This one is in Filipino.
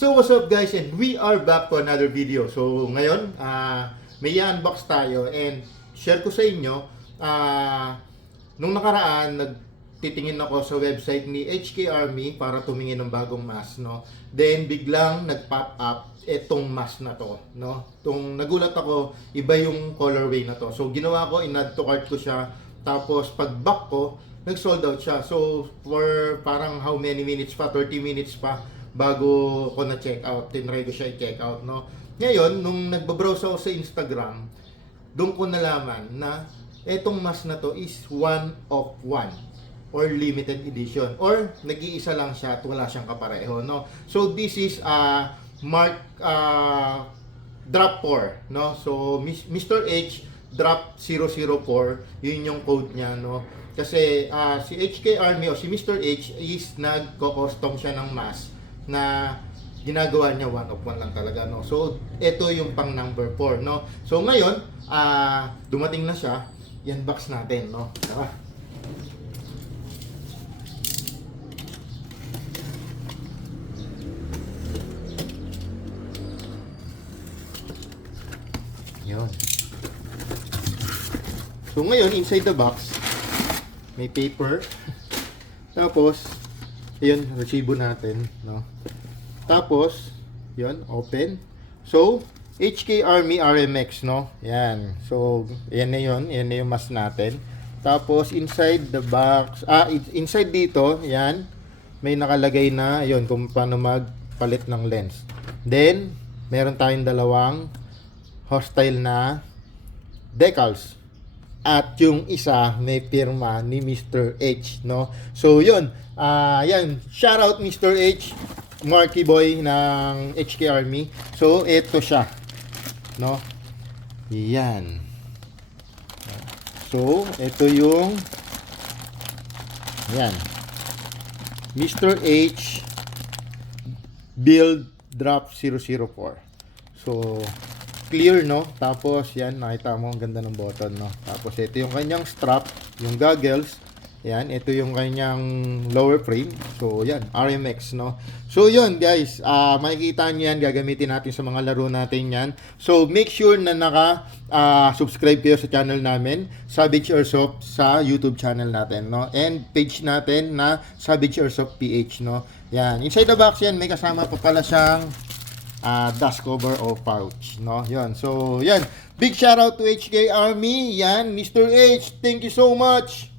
So what's up guys, and we are back to another video. So ngayon, may i-unbox tayo and share ko sa inyo, nung nakaraan nagtitingin ako sa website ni HK Army para tumingin ng bagong mask, no. Then biglang nag-pop up etong mask na to, no. Nagulat ako, iba yung colorway na to. So ginawa ko, in-add to cart ko siya. Tapos pag back ko, nag-sold out siya. So for parang how many minutes pa, 30 minutes pa bago ko na check out, tinry ko siya i-check out, no. Ngayon, nung nagbabrowse ako sa Instagram, doon ko nalaman na etong mask na to is one of one or limited edition or nag-iisa lang siya at wala siyang kapareho, no. So this is Mark Drop 4, no. So Mr. H Drop 004, yun yung code niya, no. Kasi si HK Army o si Mr. H is nagko-custom siya ng mask na ginagawa niya one of one lang talaga, no. So ito yung pang number 4, no. So ngayon, dumating na siya, i-unbox natin, no. Tara. Yun. So ngayon, inside the box may paper. Tapos yun, resibo natin, no. Tapos, yun, open. So, HK Army RMX, no. Yan. So, yan na yun. Yan na yung mask natin. Tapos, inside the box, inside dito, yan, may nakalagay na, yun, kung paano magpalit ng lens. Then, meron tayong dalawang hostile na decals. At yung isa may pirma ni Mr. H, no. So yun, yan, shout out Mr. H, Marky Boy ng HK Army. So ito siya, no. Yan. So ito yung yan, Mr. H Build Drop 004. So clear, no. Tapos yan, nakita mo ang ganda ng button, no. Tapos ito yung kanyang strap, yung goggles. Yan, ito yung kanyang lower frame. So yan, RMX, no. So yun guys, makikita niyo yan, gagamitin natin sa mga laro natin yan. So make sure na subscribe kayo sa channel namin, Savage Airsoft, sa YouTube channel natin, no. And page natin na Savage Airsoft PH, no. Yan, inside the box yan, may kasama pa pala siyang dust cover o pouch, no. Yan. So yan, big shout out to HK Army. Yan, Mr. H, thank you so much.